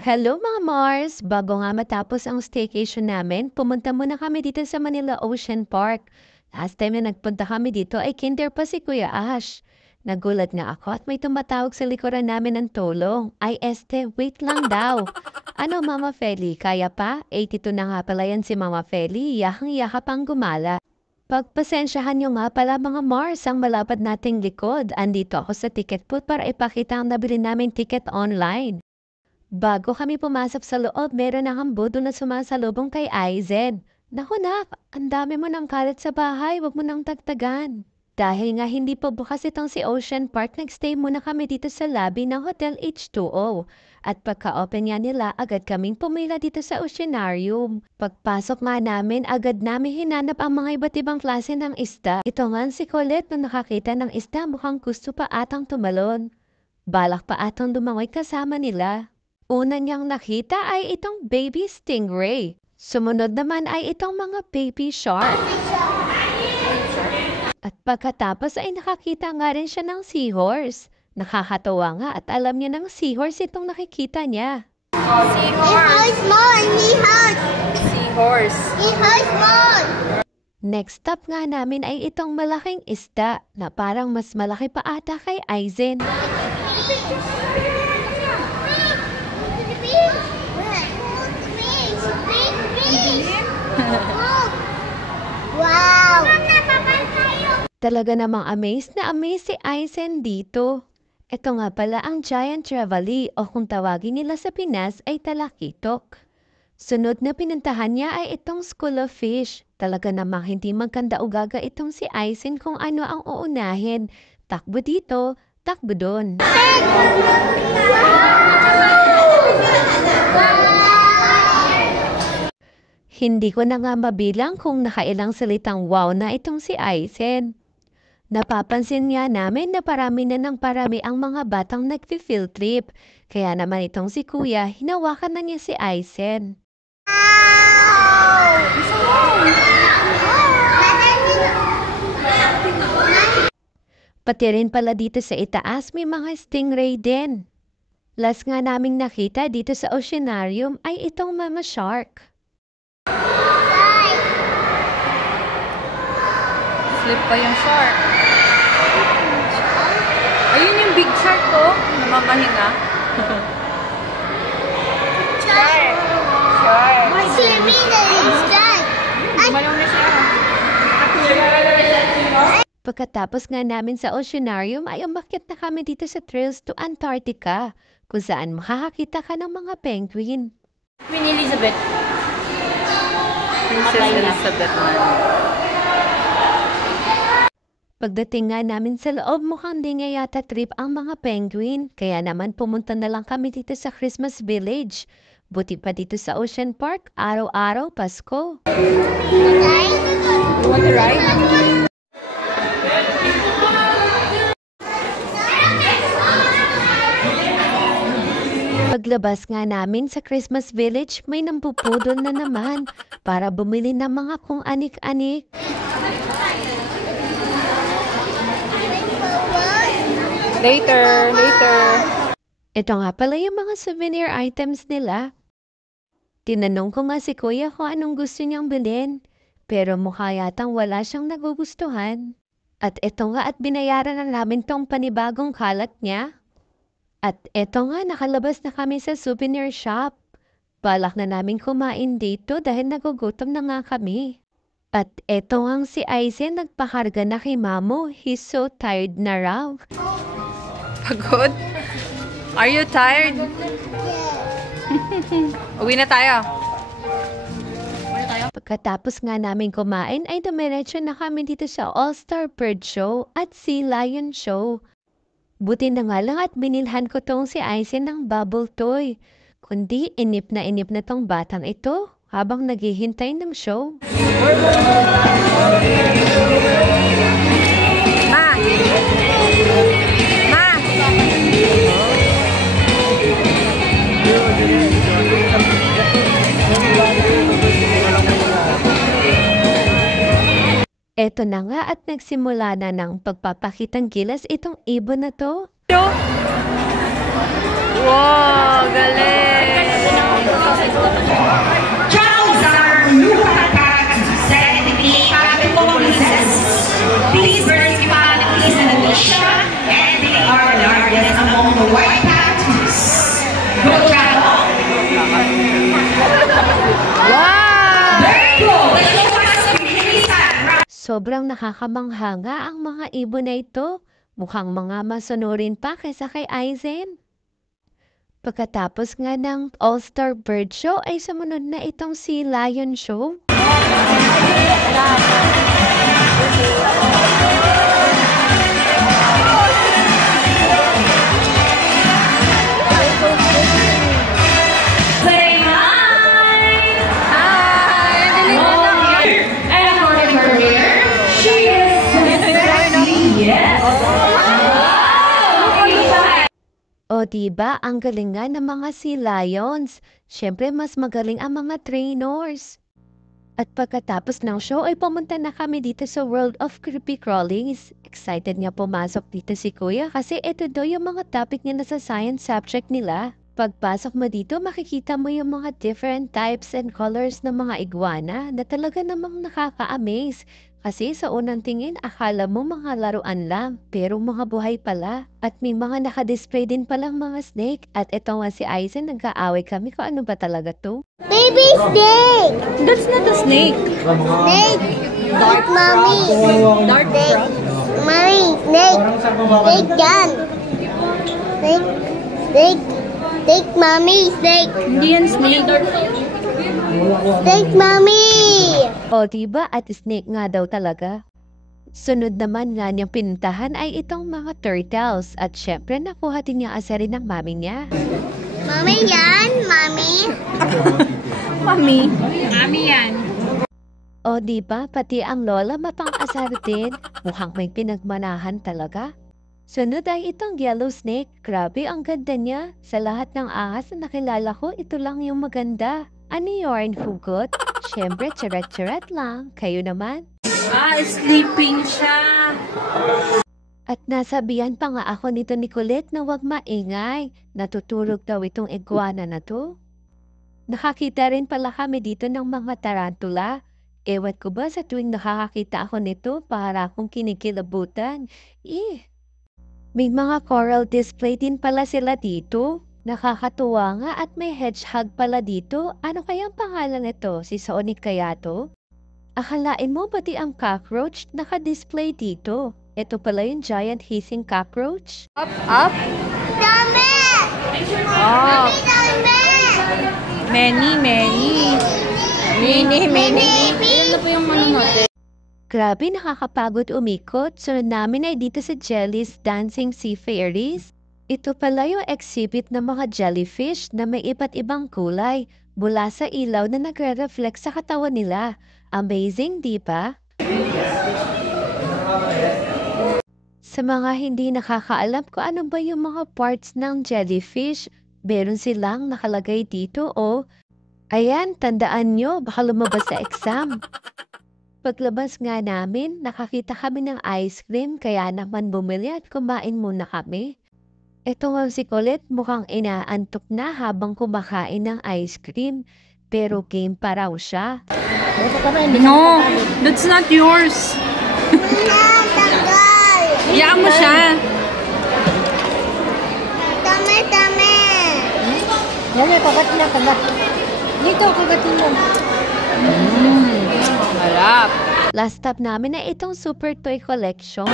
Hello mga Mars! Bago nga matapos ang staycation namin, pumunta muna kami dito sa Manila Ocean Park. Last time na nagpunta kami dito ay kinder pa si Kuya Ash. Nagulat nga ako at may tumatawag sa likuran namin ng tulong. Ay wait lang daw. Ano Mama Feli, kaya pa? 82 na nga pala yan si Mama Feli, yakang-yaka pang gumala. Pagpasensyahan nyo nga pala mga Mars ang malapad nating likod. Andito ako sa ticket booth para ipakita ang nabili naming ticket online. Bago kami pumasok sa loob, meron na kang budol na sumasalubong kay Aizen. Naku nak, ang dami mo ng kalat sa bahay, wag mo nang tagtagan. Dahil nga hindi pa bukas itong si Ocean Park, nagstay muna kami dito sa lobby ng Hotel H2O. At pagka-open nga nila, agad kaming pumila dito sa Oceanarium. Pagpasok nga namin, agad namin hinanap ang mga iba't ibang klase ng isda. Ito nga si Colette nung nakakita ng isda, mukhang gusto pa atang tumalon. Balak pa atang lumangoy kasama nila. Una niyang nakita ay itong baby stingray. Sumunod naman ay itong mga baby shark. At pagkatapos ay nakakita nga rin siya ng seahorse. Nakakatawa nga at alam niya ng seahorse itong nakikita niya. Seahorse! Seahorse! Seahorse! Next stop nga namin ay itong malaking isda na parang mas malaki pa ata kay Aizen. Wow! Talaga namang amazed na amazed si Aizen dito. Ito nga pala ang giant trevally o kung tawagin nila sa Pinas ay talakitok. Sunod na pinuntahan niya ay itong school of fish. Talaga namang hindi magkanda ugaga itong si Aizen kung ano ang uunahin. Takbo dito, takbo doon. Hindi ko na nga mabilang kung nakailang salitang wow na itong si Aizen. Napapansin nga namin na parami na ng parami ang mga batang nagfi-field trip. Kaya naman itong si Kuya, hinawakan na niya si Aizen. Pati rin pala dito sa itaas may mga stingray din. Last nga naming nakita dito sa Oceanarium ay itong mama shark. Slip pa yung shark. Ayun yung big shark ko. Namamahinga. Shark! Shark. Malong na siya. Pagkatapos nga namin sa Oceanarium ay umakyat na kami dito sa trails to Antarctica kung saan makakakita ka ng mga penguin. Queen Elizabeth. Princess Elizabeth man. Pagdating nga namin sa loob, mukhang di nga yata trip ang mga penguin. Kaya naman pumunta na lang kami dito sa Christmas Village. Buti pa dito sa Ocean Park, araw-araw Pasko. You want to ride? Paglabas nga namin sa Christmas Village, may nampupudol na naman para bumili ng mga kung anik-anik. Later. Ito nga pala yung mga souvenir items nila. Tinanong ko nga si Kuya kung anong gusto niyang bilhin, pero mukha yatang wala siyang nagugustuhan. At ito nga at binayaran na namin tong panibagong kalat niya. At eto nga, nakalabas na kami sa souvenir shop. Balak na namin kumain dito dahil nagugutom na nga kami. At eto nga si Aizen nagpakarga na kay Mamo. He's so tired na raw. Pagod? Are you tired? Uwi na tayo. Pagkatapos nga namin kumain ay dumiretso na kami dito sa All-Star Bird Show at Sea Lion Show. Buti na nga lang at binilhan ko tong si Aizen ng bubble toy. Kundi inip na tong batang ito habang naghihintay ng show. Ma! Ma! Eto na nga at nagsimula na ng pagpapakitang gilas itong ibon na to. Wow, galing! Sobrang nakakamangha nga ang mga ibon na ito. Mukhang mga masunurin pa kaysa kay Aizen. Pagkatapos nga ng All-Star Bird Show ay sumunod na itong si Lion Show. O diba, ang galing nga ng mga Sea Lions. Siyempre, mas magaling ang mga trainers. At pagkatapos ng show ay pumunta na kami dito sa World of Creepy Crawlies. Excited nga pumasok dito si Kuya kasi ito daw yung mga topic niya na sa science subject nila. Pagpasok mo dito, makikita mo yung mga different types and colors ng mga iguana na talaga namang nakaka-amaze. Kasi sa unang tingin, akala mo mga laruan lang, pero mga buhay pala. At may mga nakadisplay din palang mga snake. At ito nga si Aizen, nag-aaway kami kung ano ba talaga to. Baby snake. That's not a snake. Snake. Dark mommy. Dark Snake. Mommy. Snake. Snake yan. Snake. Snake. Snake mommy. Snake. Hindi yan snake. Snake mommy. O diba, at snake nga daw talaga. Sunod naman nga niyang pinuntahan ay itong mga turtles. At syempre, nakuha din niya asarin ng mami niya. Mommy yan. Mommy. Mami. Mami yan. O diba, pati ang lola mapang-asar din. Mukhang may pinagmanahan talaga. Sunod ay itong yellow snake. Grabe, ang ganda niya. Sa lahat ng ahas na nakilala ko, ito lang yung maganda. Ano yarn, hugot? Siyempre, charat-charat lang. Kayo naman? Sleeping siya. At nasabihan pa nga ako nito ni Colette na huwag maingay. Natutulog daw itong iguana na to. Nakakita rin pala kami dito ng mga tarantula. Ewan ko ba sa tuwing nakakakita ako nito para akong kinikilabutan. May mga coral display din pala sila dito. Nakakatuwa nga at may hedgehog pala dito. Ano kayang pangalan nito? Si Sonic kaya to? Akalain mo pati ang cockroach nakadisplay dito. Ito pala yung giant hissing cockroach. Up, up. Dami. Oh, Dami. many. Many. Ilan na po yung manunod? Grabe, nakakapagod umikot. Sunod namin ay dito sa Jelly's Dancing Sea Fairies. Ito pala yung exhibit ng mga jellyfish na may iba't ibang kulay mula sa ilaw na nagre-reflect sa katawan nila. Amazing, di ba? Sa mga hindi nakakaalam kung ano ba yung mga parts ng jellyfish, meron silang nakalagay dito o ayan, tandaan nyo, baka lumabas sa exam. Paglabas nga namin, nakakita kami ng ice cream kaya naman bumili at kumain muna kami. Ito nga si Colette mukhang inaantok na habang kumakain ng ice cream. Pero game pa raw siya. No, that's not yours. Tagal. Iyaan mo siya. Dami. Yan, kagat na, kagat. Dito, kagatin mo. Harap. Last stop namin na itong super toy collection.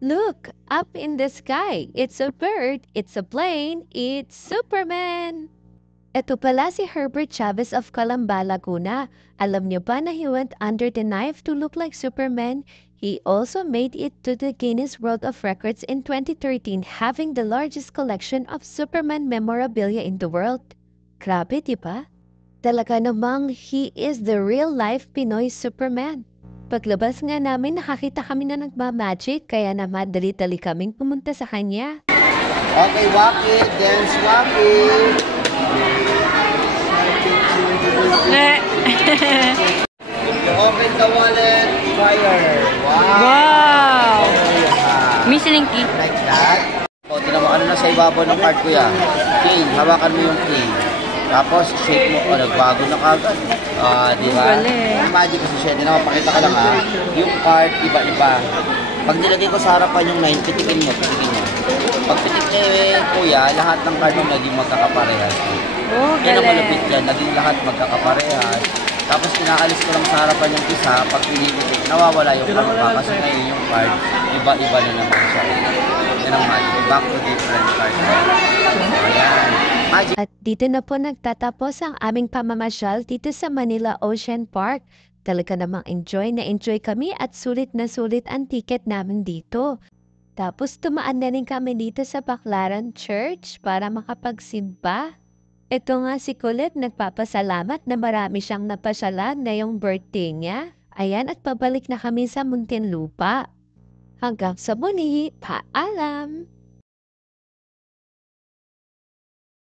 Look, up in the sky. It's a bird, it's a plane, it's Superman. Ito pala si Herbert Chavez of Calamba, Laguna. Alam niyo ba na he went under the knife to look like Superman? He also made it to the Guinness World of Records in 2013, having the largest collection of Superman memorabilia in the world. Grabe, di ba? Talaga namang he is the real-life Pinoy Superman. Paglabas nga namin, nakakita kami na nagmamagic, kaya naman dali-dali kaming pumunta sa kanya. Okay, Waki, dance Waki. Open the wallet, fire. Wow. Missing key. Like that. O, tinan mo, ano na sa ibabaw ng card ko yan? Key, hawakan mo yung key. Tapos, shake mo, nagbago na kagad. Di ba? Ang magic kasi siya, pakita ka lang yung card, iba-iba. Pag nilagay ko sa harapan yung 9, pitikin nyo. Pag pitik niya, kuya, lahat ng card mo naging magkakaparehas. Oh, Yan ang malapit yan, naging lahat magkakaparehas. Tapos kinakalis ko lang sa harapan yung isa, pag pinipitik, nawawala yung card pa. Kasi ngayon yung card, iba-iba na naman siya. Yan ang magic. Back to different card. Ayan. Magic. At dito na po nagtatapos ang aming pamamasyal dito sa Manila Ocean Park. Talaga namang enjoy na enjoy kami at sulit na sulit ang ticket namin dito. Tapos tumaan na rin kami dito sa Baclaran Church para makapagsimba. Ito nga si Colette nagpapasalamat na marami siyang napasyalan ngayong birthday niya. Ayan at pabalik na kami sa Muntinlupa. Hanggang sa muli, paalam!